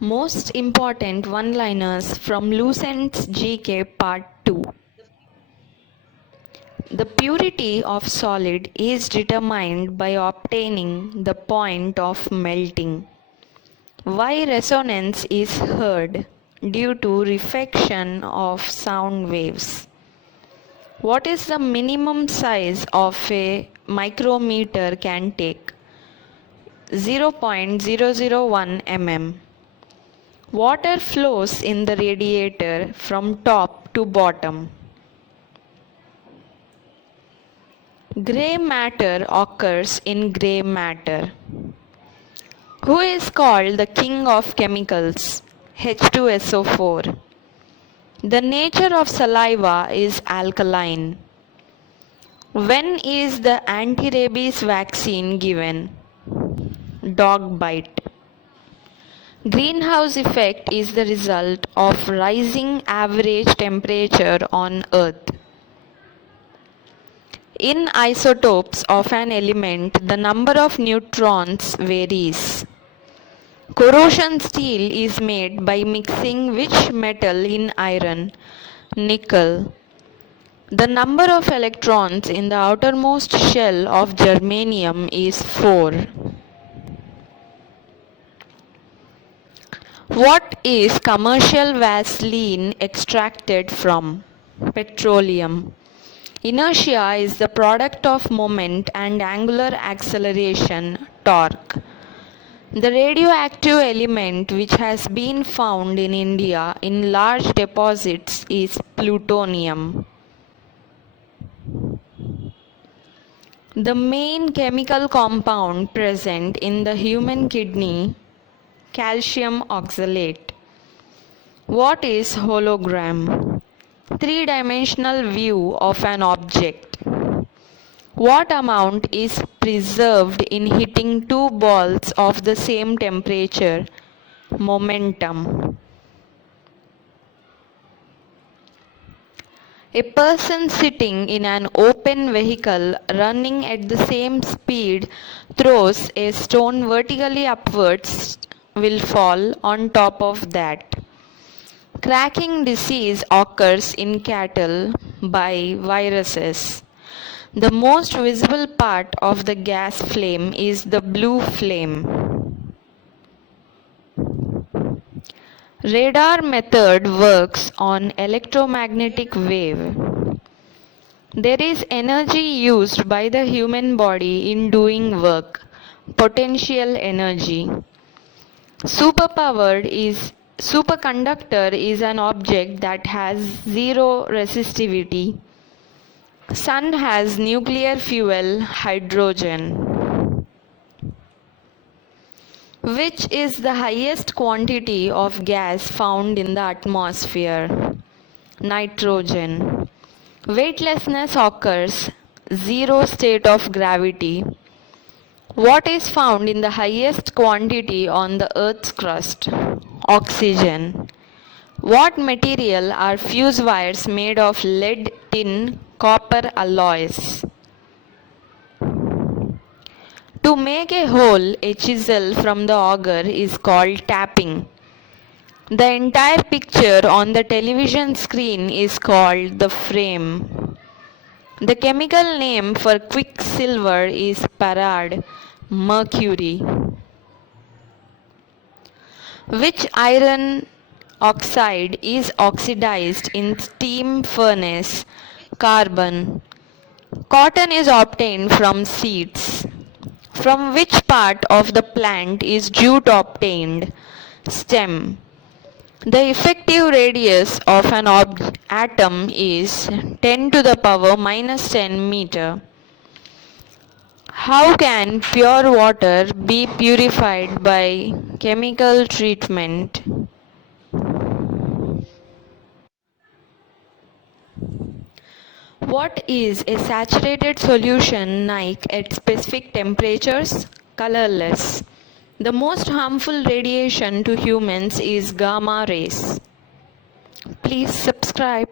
Most important one-liners from Lucent's GK Part 2. The purity of solid is determined by obtaining the point of melting. Why resonance is heard? Due to reflection of sound waves. What is the minimum size of a micrometer can take? 0.001 mm. Water flows in the radiator from top to bottom. Gray matter occurs in gray matter. Who is called the king of chemicals? H2SO4. The nature of saliva is alkaline. When is the anti-rabies vaccine given? Dog bite. Greenhouse effect is the result of rising average temperature on Earth. In isotopes of an element, the number of neutrons varies. Corrosion steel is made by mixing which metal in iron? Nickel. The number of electrons in the outermost shell of germanium is 4. What is commercial Vaseline extracted from? Petroleum. Inertia is the product of moment and angular acceleration, torque. The radioactive element which has been found in India in large deposits is plutonium. The main chemical compound present in the human kidney, calcium oxalate. What is hologram? Three-dimensional view of an object. What amount is preserved in hitting two balls of the same temperature? Momentum. A person sitting in an open vehicle running at the same speed throws a stone vertically upwards will fall on top of that. Cracking disease occurs in cattle by viruses. The most visible part of the gas flame is the blue flame. Radar method works on electromagnetic wave. There is energy used by the human body in doing work, potential energy. Superconductor is an object that has zero resistivity. Sun has nuclear fuel, hydrogen. Which is the highest quantity of gas found in the atmosphere? Nitrogen. Weightlessness occurs, zero state of gravity. What is found in the highest quantity on the Earth's crust? Oxygen. What material are fuse wires made of? Lead, tin, copper alloys. To make a hole, a chisel from the auger is called tapping. The entire picture on the television screen is called the frame. The chemical name for quicksilver is parad, mercury. Which iron oxide is oxidized in steam furnace? Carbon. Cotton is obtained from seeds. From which part of the plant is jute obtained? Stem. The effective radius of an atom is 10 to the power minus 10 meter. How can pure water be purified by chemical treatment? What is a saturated solution like at specific temperatures? Colorless. The most harmful radiation to humans is gamma rays. Please subscribe.